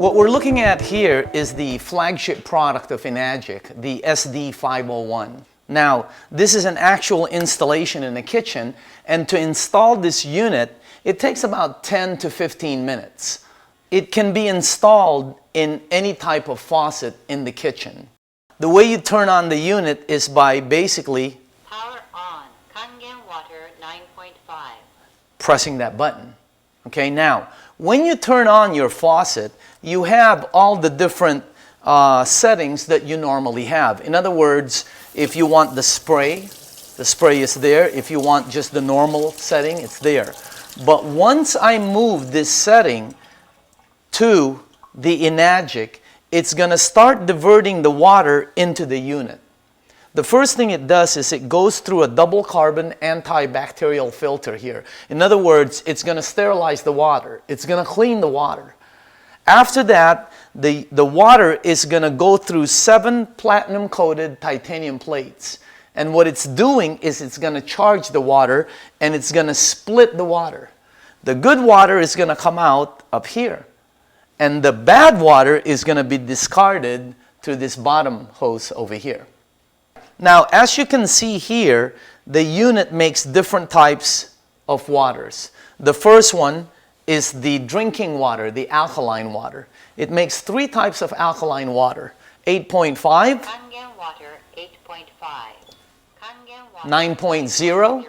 What we're looking at here is the flagship product of Enagic, the SD501. Now, this is an actual installation in the kitchen, and to install this unit, it takes about 10 to 15 minutes. It can be installed in any type of faucet in the kitchen. The way you turn on the unit is by basically power on, Kangen water 9.5. Pressing that button. Okay, now, when you turn on your faucet, you have all the different settings that you normally have. In other words, if you want the spray is there. If you want just the normal setting, it's there. But once I move this setting to the Enagic, it's going to start diverting the water into the unit. The first thing it does is it goes through a double carbon antibacterial filter here. In other words, it's going to sterilize the water. It's going to clean the water. After that, the water is going to go through 7 platinum-coated titanium plates. And what it's doing is it's going to charge the water and it's going to split the water. The good water is going to come out up here. And the bad water is going to be discarded through this bottom hose over here. Now, as you can see here, the unit makes different types of waters. The first one is the drinking water, the alkaline water. It makes 3 types of alkaline water. 8.5, Kangen water 8.5. Kangen water 9.0,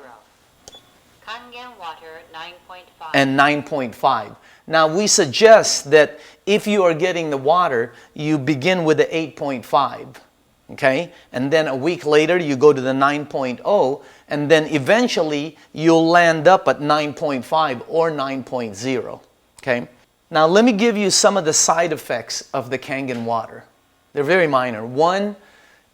Kangen water 9.5. and 9.5. Now, we suggest that if you are getting the water, you begin with the 8.5. Okay? And then a week later, you go to the 9.0, and then eventually you'll land up at 9.5 or 9.0. Okay? Now, let me give you some of the side effects of the Kangen water. They're very minor. One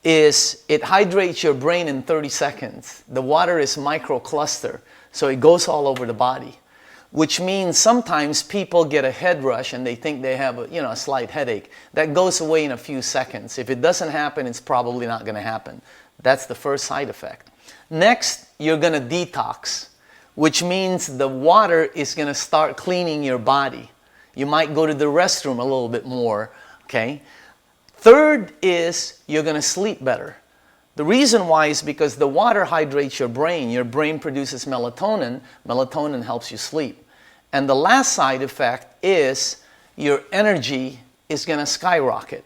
is it hydrates your brain in 30 seconds. The water is microcluster, so it goes all over the body, which means sometimes people get a head rush and they think they have a slight headache. That goes away in a few seconds. If it doesn't happen, it's probably not going to happen. That's the first side effect. Next, you're going to detox, which means the water is going to start cleaning your body. You might go to the restroom a little bit more, okay? Third is you're going to sleep better. The reason why is because the water hydrates your brain. Your brain produces melatonin. Melatonin helps you sleep. And the last side effect is your energy is going to skyrocket.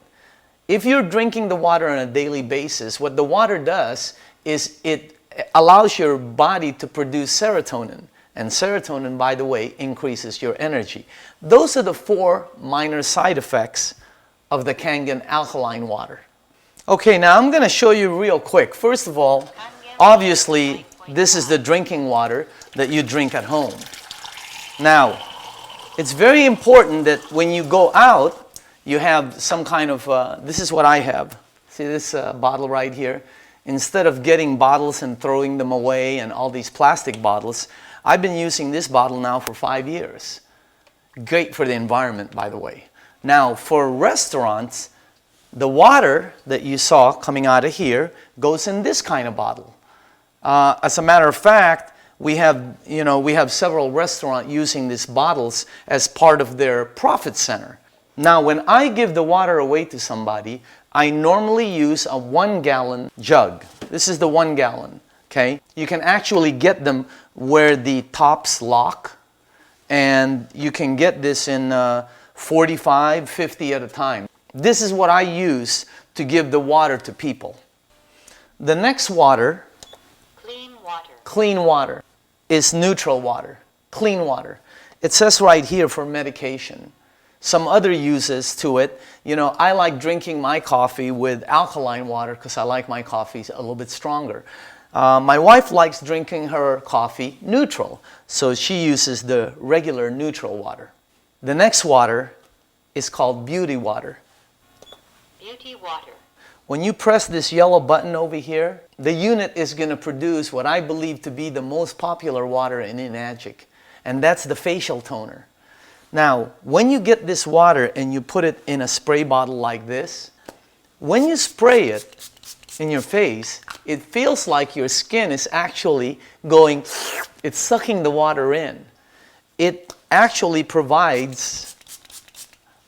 If you're drinking the water on a daily basis, what the water does is it allows your body to produce serotonin. And serotonin, by the way, increases your energy. Those are the 4 minor side effects of the Kangen alkaline water. Okay, now I'm going to show you real quick. First of all, obviously, this is the drinking water that you drink at home. Now, it's very important that when you go out, you have some kind of, this is what I have. See this bottle right here? Instead of getting bottles and throwing them away and all these plastic bottles, I've been using this bottle now for 5 years. Great for the environment, by the way. Now, for restaurants, the water that you saw coming out of here goes in this kind of bottle. As a matter of fact, we have several restaurants using these bottles as part of their profit center. Now, when I give the water away to somebody, I normally use a 1-gallon jug. This is the 1 gallon, okay? You can actually get them where the tops lock, and you can get this in 45, 50 at a time. This is what I use to give the water to people. The next water, clean water, is neutral water, clean water. It says right here for medication. Some other uses to it, I like drinking my coffee with alkaline water because I like my coffee a little bit stronger. My wife likes drinking her coffee neutral, so she uses the regular neutral water. The next water is called beauty water. Beauty water. When you press this yellow button over here, the unit is going to produce what I believe to be the most popular water in Enagic, and that's the facial toner. Now, when you get this water and you put it in a spray bottle like this, when you spray it in your face, it feels like your skin is actually going, it's sucking the water in. It actually provides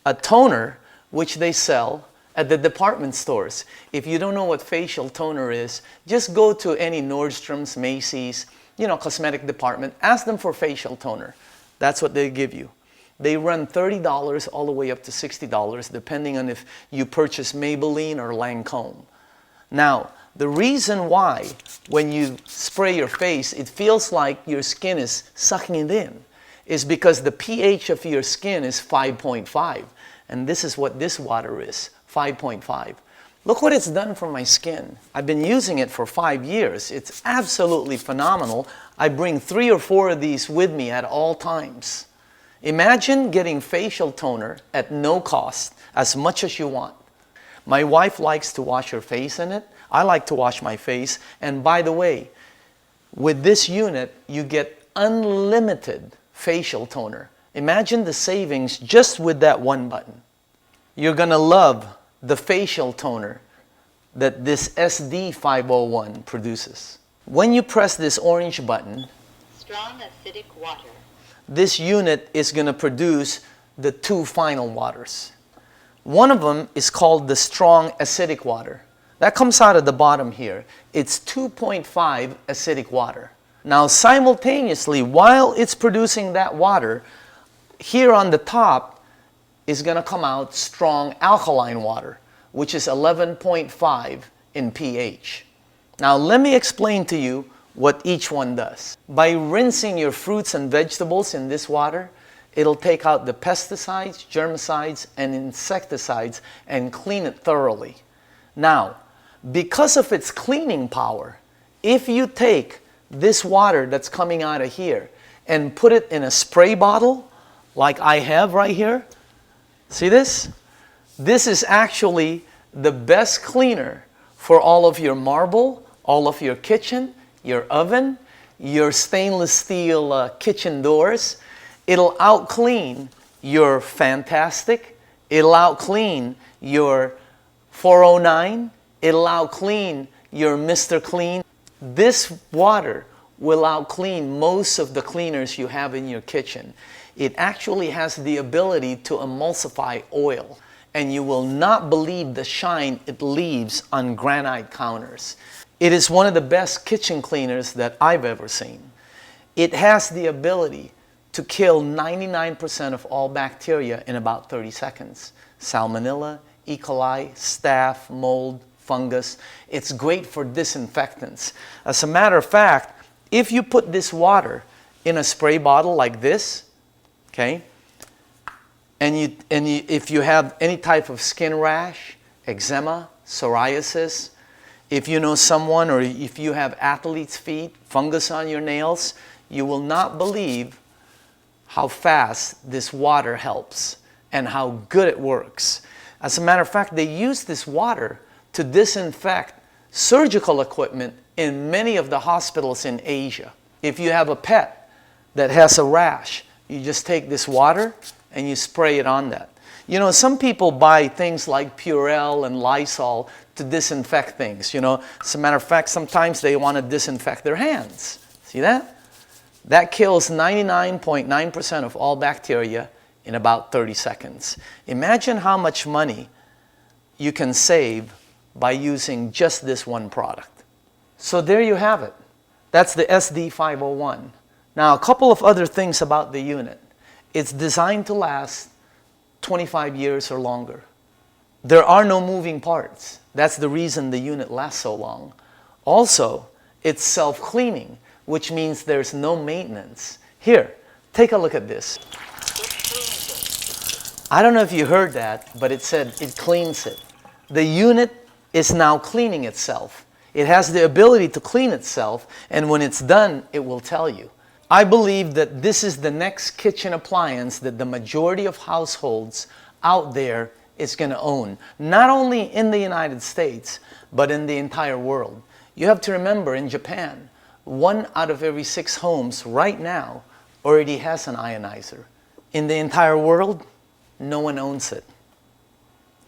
a toner which they sell at the department stores. If you don't know what facial toner is, just go to any Nordstrom's, Macy's, cosmetic department, ask them for facial toner. That's what they give you. They run $30 all the way up to $60, depending on if you purchase Maybelline or Lancome. Now, the reason why when you spray your face, it feels like your skin is sucking it in is because the pH of your skin is 5.5. And this is what this water is, 5.5. Look what it's done for my skin. I've been using it for 5 years. It's absolutely phenomenal. I bring 3 or 4 of these with me at all times. Imagine getting facial toner at no cost, as much as you want. My wife likes to wash her face in it. I like to wash my face. And by the way, with this unit, you get unlimited facial toner. Imagine the savings just with that one button. You're going to love the facial toner that this SD501 produces. When you press this orange button, Strong acidic water. this unit is going to produce the 2 final waters. One of them is called the strong acidic water. That comes out of the bottom here. It's 2.5 acidic water. Now simultaneously, while it's producing that water, here on the top is going to come out strong alkaline water, which is 11.5 in pH. Now let me explain to you what each one does. By rinsing your fruits and vegetables in this water, it'll take out the pesticides, germicides, and insecticides and clean it thoroughly. Now, because of its cleaning power, if you take this water that's coming out of here and put it in a spray bottle, like I have right here, see this? This is actually the best cleaner for all of your marble, all of your kitchen, your oven, your stainless steel kitchen doors. It'll out clean your Fantastic. It'll out clean your 409. It'll out clean your Mr. Clean. This water will out clean most of the cleaners you have in your kitchen. It actually has the ability to emulsify oil, and you will not believe the shine it leaves on granite counters. It is one of the best kitchen cleaners that I've ever seen. It has the ability to kill 99% of all bacteria in about 30 seconds. Salmonella, E. coli, staph, mold, fungus. It's great for disinfectants. As a matter of fact, if you put this water in a spray bottle like this, okay, and if you have any type of skin rash, eczema, psoriasis, if you know someone or if you have athlete's feet, fungus on your nails, you will not believe how fast this water helps and how good it works. As a matter of fact, they use this water to disinfect surgical equipment in many of the hospitals in Asia. If you have a pet that has a rash, you just take this water and you spray it on that. You know, some people buy things like Purell and Lysol to disinfect things, As a matter of fact, sometimes they want to disinfect their hands. See that? That kills 99.9% of all bacteria in about 30 seconds. Imagine how much money you can save by using just this one product. So there you have it. That's the SD501. Now, a couple of other things about the unit. It's designed to last 25 years or longer. There are no moving parts. That's the reason the unit lasts so long. Also, it's self-cleaning, which means there's no maintenance. Here, take a look at this. I don't know if you heard that, but it said it cleans it. The unit is now cleaning itself. It has the ability to clean itself, and when it's done, it will tell you. I believe that this is the next kitchen appliance that the majority of households out there is going to own. Not only in the United States, but in the entire world. You have to remember, in Japan, 1 out of every 6 homes right now already has an ionizer. In the entire world, no one owns it.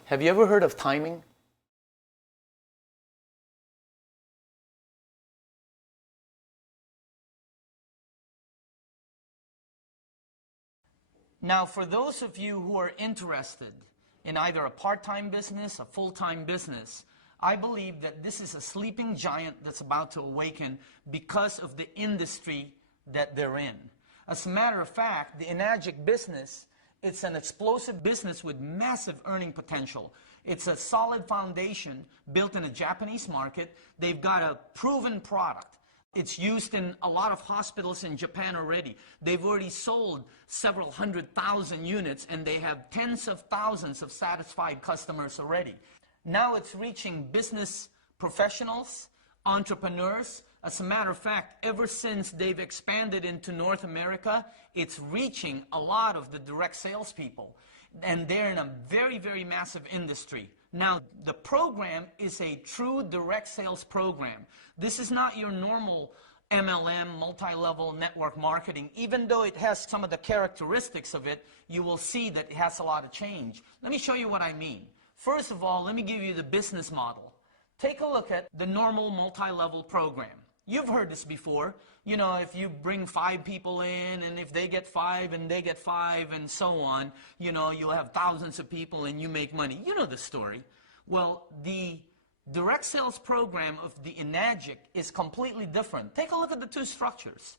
Have you ever heard of timing? Now, for those of you who are interested in either a part-time business, a full-time business, I believe that this is a sleeping giant that's about to awaken because of the industry that they're in. As a matter of fact, the Enagic business, it's an explosive business with massive earning potential. It's a solid foundation built in a Japanese market. They've got a proven product. It's used in a lot of hospitals in Japan already. They've already sold several 100,000 units, and they have tens of thousands of satisfied customers already. Now it's reaching business professionals, entrepreneurs. As a matter of fact, ever since they've expanded into North America, it's reaching a lot of the direct salespeople. And they're in a very, very massive industry. Now, the program is a true direct sales program. This is not your normal MLM, multi-level network marketing. Even though it has some of the characteristics of it, you will see that it has a lot of change. Let me show you what I mean. First of all, let me give you the business model. Take a look at the normal multi-level program. You've heard this before. You know, if you bring 5 people in, and if they get 5 and they get 5 and so on, you know, you'll have thousands of people and you make money. You know the story. Well, the direct sales program of the Enagic is completely different. Take a look at the two structures.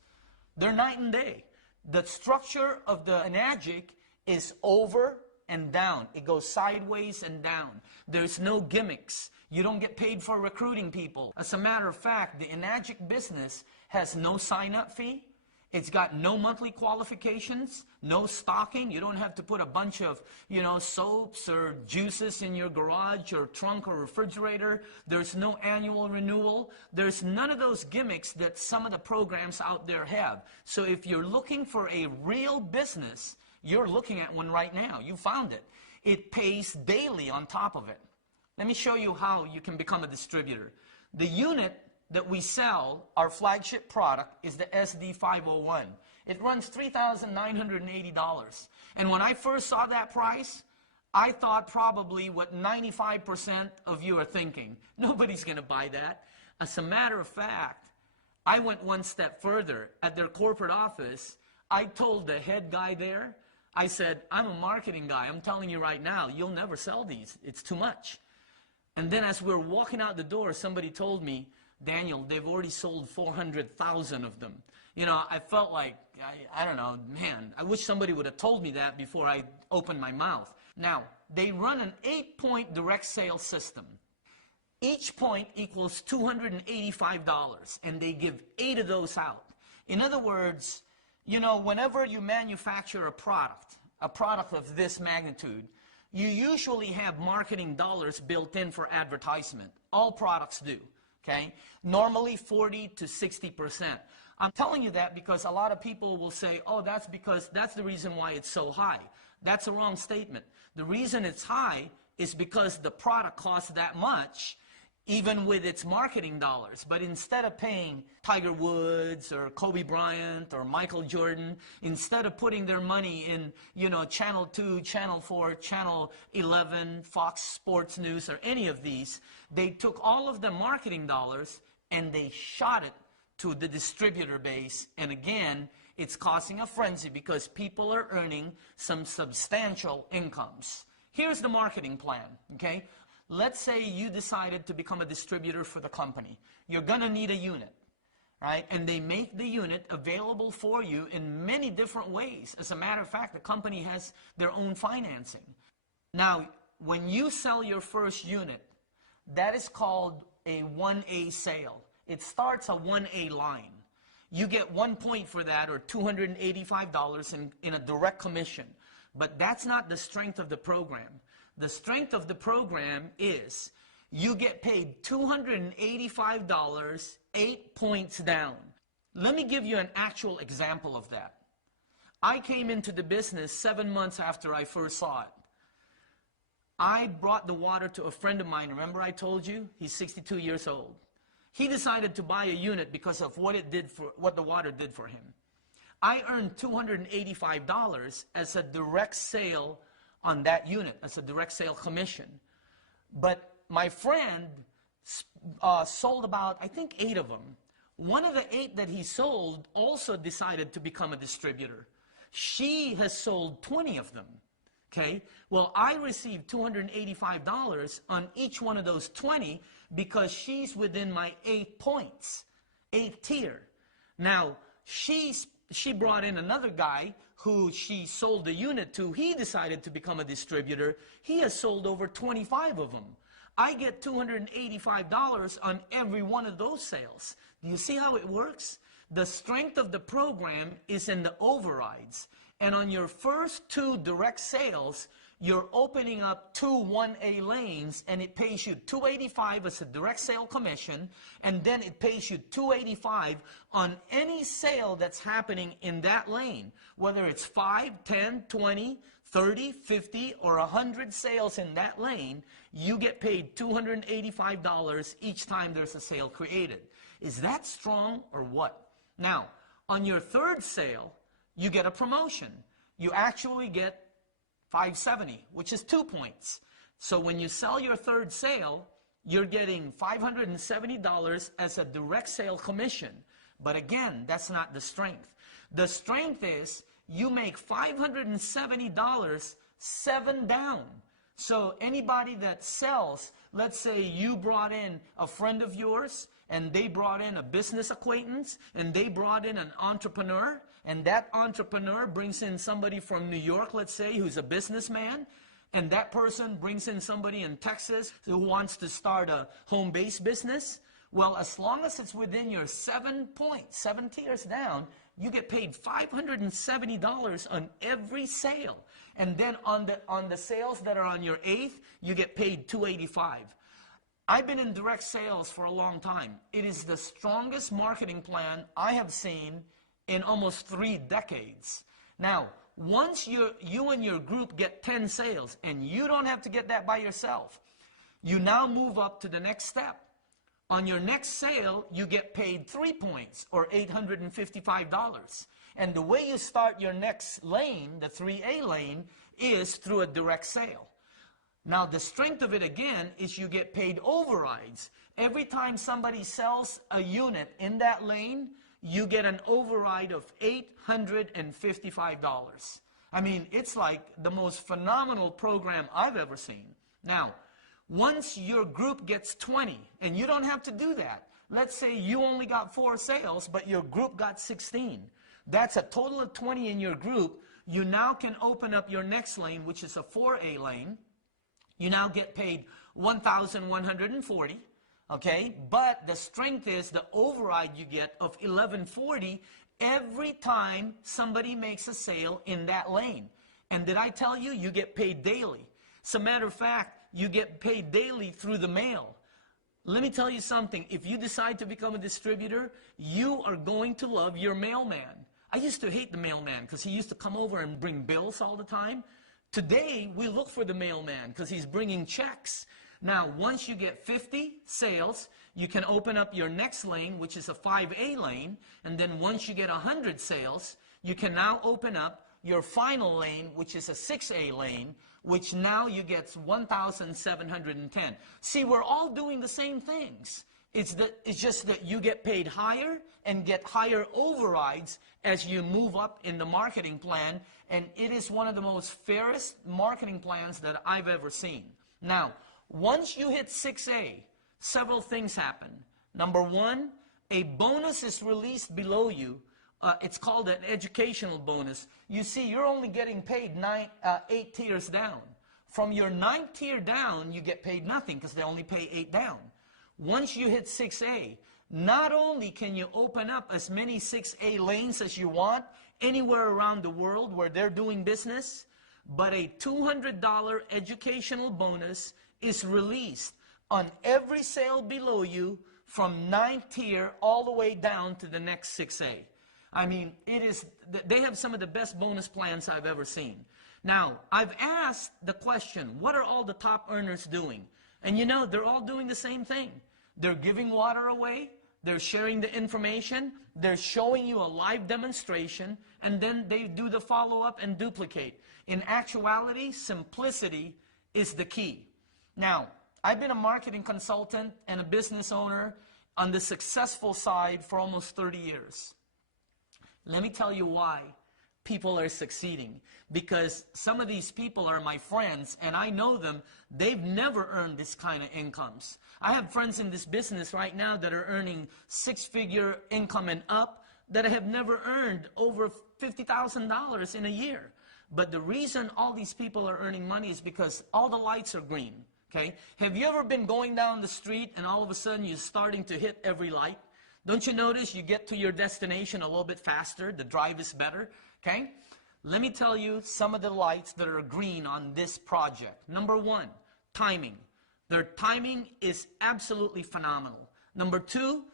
They're night and day. The structure of the Enagic is over and down. It goes sideways and down. There's no gimmicks. You don't get paid for recruiting people. As a matter of fact, the Enagic business has no sign-up fee. It's got no monthly qualifications, no stocking. You don't have to put a bunch of, you know, soaps or juices in your garage or trunk or refrigerator. There's no annual renewal. There's none of those gimmicks that some of the programs out there have. So if you're looking for a real business, you're looking at one right now. You found it. It pays daily on top of it. Let me show you how you can become a distributor. The unit that we sell, our flagship product, is the SD501. It runs $3,980. And when I first saw that price, I thought probably what 95% of you are thinking. Nobody's going to buy that. As a matter of fact, I went one step further. At their corporate office, I told the head guy there, I said, I'm a marketing guy. I'm telling you right now, you'll never sell these. It's too much. And then as we're walking out the door, somebody told me, Daniel, they've already sold 400,000 of them. You know, I felt like, I don't know, man, I wish somebody would have told me that before I opened my mouth. Now, they run an 8-point direct sales system. Each point equals $285, and they give 8 of those out. In other words, you know, whenever you manufacture a product of this magnitude, you usually have marketing dollars built in for advertisement. All products do. Okay? Normally 40 to 60%. I'm telling you that because a lot of people will say, oh, that's the reason why it's so high. That's a wrong statement. The reason it's high is because the product costs that much, even with its marketing dollars. But instead of paying Tiger Woods or Kobe Bryant or Michael Jordan, instead of putting their money in, you know, Channel 2, Channel 4, Channel 11, Fox Sports News, or any of these, they took all of the marketing dollars and they shot it to the distributor base. And again, it's causing a frenzy because people are earning some substantial incomes. Here's the marketing plan, okay? Let's say you decided to become a distributor for the company. You're going to need a unit, right? And they make the unit available for you in many different ways. As a matter of fact, the company has their own financing. Now, when you sell your first unit, that is called a 1A sale. It starts a 1A line. You get 1 point for that, or $285 in a direct commission. But that's not the strength of the program. The strength of the program is you get paid $285, 8 points down. Let me give you an actual example of that. I came into the business 7 months after I first saw it. I brought the water to a friend of mine. Remember I told you? He's 62 years old. He decided to buy a unit because of what the water did for him. I earned $285 as a direct sale on that unit, as a direct sale commission. But my friend sold about, I think, 8 of them. One of the 8 that he sold also decided to become a distributor. She has sold 20 of them. Okay, well, I received $285 on each one of those 20 because she's within my 8 points, 8th tier. Now, she brought in another guy who she sold the unit to. He decided to become a distributor. He has sold over 25 of them. I get $285 on every one of those sales. Do you see how it works? The strength of the program is in the overrides. And on your first 2 direct sales, you're opening up 2 1A lanes, and it pays you $285 as a direct sale commission, and then it pays you $285 on any sale that's happening in that lane. Whether it's 5, 10, 20, 30, 50, or 100 sales in that lane, you get paid $285 each time there's a sale created. Is that strong or what? Now, on your 3rd sale, you get a promotion. You actually get $570, which is 2 points. So when you sell your 3rd sale, you're getting $570 as a direct sale commission. But again, that's not the strength. The strength is you make $570 7 down. So anybody that sells, let's say you brought in a friend of yours, and they brought in a business acquaintance, and they brought in an entrepreneur, and that entrepreneur brings in somebody from New York, let's say, who's a businessman, and that person brings in somebody in Texas who wants to start a home-based business. Well, as long as it's within your 7 points, 7 tiers down, you get paid $570 on every sale. And then on the sales that are on your 8th, you get paid $285. I've been in direct sales for a long time. It is the strongest marketing plan I have seen in almost 3 decades. Now, once you and your group get 10 sales, and you don't have to get that by yourself, you now move up to the next step. On your next sale, you get paid 3 points, or $855. And the way you start your next lane, the 3A lane, is through a direct sale. Now, the strength of it, again, is you get paid overrides. Every time somebody sells a unit in that lane, you get an override of $855. I mean, it's like the most phenomenal program I've ever seen. Now, once your group gets 20, and you don't have to do that. Let's say you only got 4 sales, but your group got 16. That's a total of 20 in your group. You now can open up your next lane, which is a 4A lane. You now get paid $1,140, okay? But the strength is the override you get of $1,140 every time somebody makes a sale in that lane. And did I tell you, you get paid daily? As a matter of fact, you get paid daily through the mail. Let me tell you something. If you decide to become a distributor, you are going to love your mailman. I used to hate the mailman because he used to come over and bring bills all the time. Today, we look for the mailman because he's bringing checks. Now, once you get 50 sales, you can open up your next lane, which is a 5A lane. And then once you get 100 sales, you can now open up your final lane, which is a 6A lane, which now you get 1,710. See, we're all doing the same things. It's just that you get paid higher and get higher overrides as you move up in the marketing plan, and it is one of the most fairest marketing plans that I've ever seen. Now, once you hit 6A, several things happen. Number one, a bonus is released below you. It's called an educational bonus. You see, you're only getting paid 8 tiers down. From your 9th tier down, you get paid nothing because they only pay 8 down. Once you hit 6A, not only can you open up as many 6A lanes as you want anywhere around the world where they're doing business, but a $200 educational bonus is released on every sale below you from 9th tier all the way down to the next 6A. I mean, they have some of the best bonus plans I've ever seen. Now, I've asked the question, what are all the top earners doing? And you know, they're all doing the same thing. They're giving water away, they're sharing the information, they're showing you a live demonstration, and then they do the follow-up and duplicate. In actuality, simplicity is the key. Now, I've been a marketing consultant and a business owner on the successful side for almost 30 years. Let me tell you why people are succeeding, because some of these people are my friends and I know them. They've never earned this kind of incomes. I have friends in this business right now that are earning six-figure income and up that have never earned over $50,000 in a year. But the reason all these people are earning money is because all the lights are green. Okay? Have you ever been going down the street and all of a sudden you're starting to hit every light? Don't you notice you get to your destination a little bit faster? The drive is better. Okay? Let me tell you some of the lights that are green on this project. Number one, timing. Their timing is absolutely phenomenal. Number two,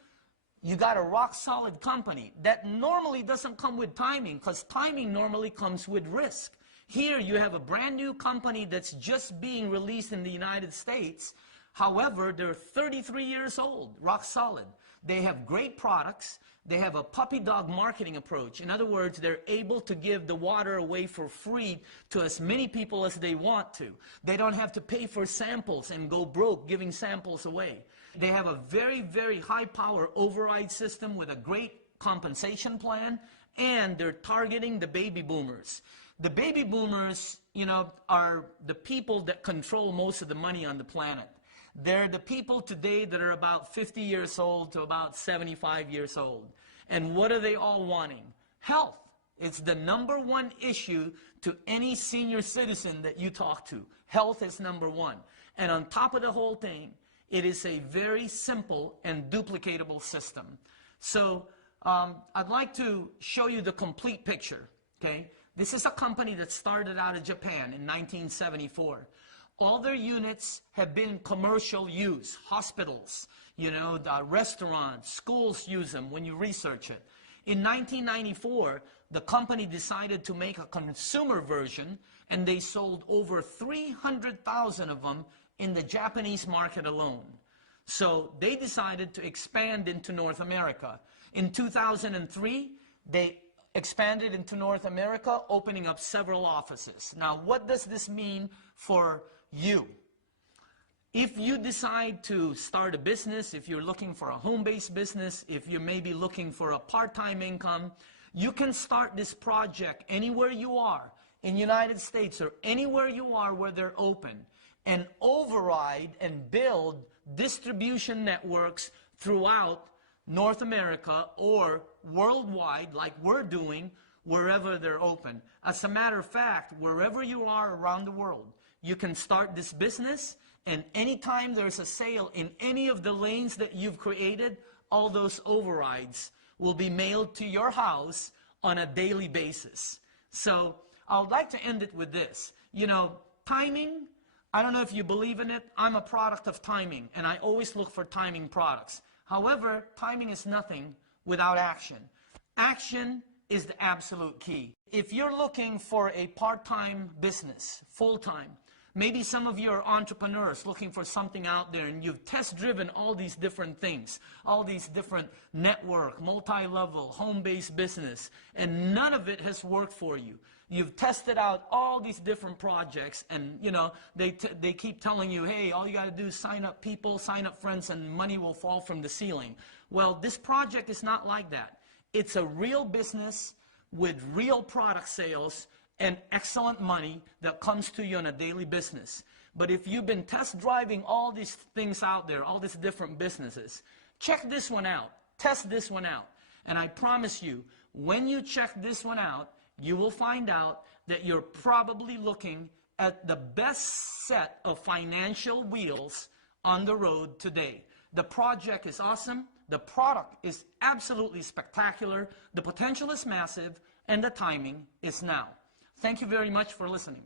you got a rock-solid company that normally doesn't come with timing, because timing normally comes with risk. Here you have a brand new company that's just being released in the United States. However, they're 33 years old, rock solid. They have great products. They have a puppy dog marketing approach. In other words, they're able to give the water away for free to as many people as they want to. They don't have to pay for samples and go broke giving samples away. They have a very, very high power override system with a great compensation plan, and they're targeting the baby boomers. The baby boomers, you know, are the people that control most of the money on the planet. They're the people today that are about 50 years old to about 75 years old. And what are they all wanting? Health. It's the number one issue to any senior citizen that you talk to. Health is number one. And on top of the whole thing, it is a very simple and duplicatable system. So I'd like to show you the complete picture. Okay? This is a company that started out of Japan in 1974. All their units have been commercial use. Hospitals, you know, the restaurants, schools use them when you research it. In 1994, the company decided to make a consumer version, and they sold over 300,000 of them in the Japanese market alone. So they decided to expand into North America. In 2003, they expanded into North America, opening up several offices. Now, what does this mean for you? If you decide to start a business, if you're looking for a home-based business, if you're maybe looking for a part-time income, you can start this project anywhere you are, in the United States or anywhere you are where they're open, and override and build distribution networks throughout North America or worldwide, like we're doing, wherever they're open. As a matter of fact, wherever you are around the world, you can start this business, and anytime there's a sale in any of the lanes that you've created, all those overrides will be mailed to your house on a daily basis. So I would like to end it with this. You know, timing, I don't know if you believe in it. I'm a product of timing, and I always look for timing products. However, timing is nothing without action. Action is the absolute key. If you're looking for a part-time business, full-time, maybe some of you are entrepreneurs looking for something out there, and you've test-driven all these different things, all these different network, multi-level, home-based business, and none of it has worked for you. You've tested out all these different projects, and you know they keep telling you, hey, all you got to do is sign up people, sign up friends, and money will fall from the ceiling. Well, this project is not like that. It's a real business with real product sales and excellent money that comes to you on a daily business. But if you've been test driving all these things out there, all these different businesses, check this one out. Test this one out. And I promise you, when you check this one out, you will find out that you're probably looking at the best set of financial wheels on the road today. The project is awesome. The product is absolutely spectacular. The potential is massive, and the timing is now. Thank you very much for listening.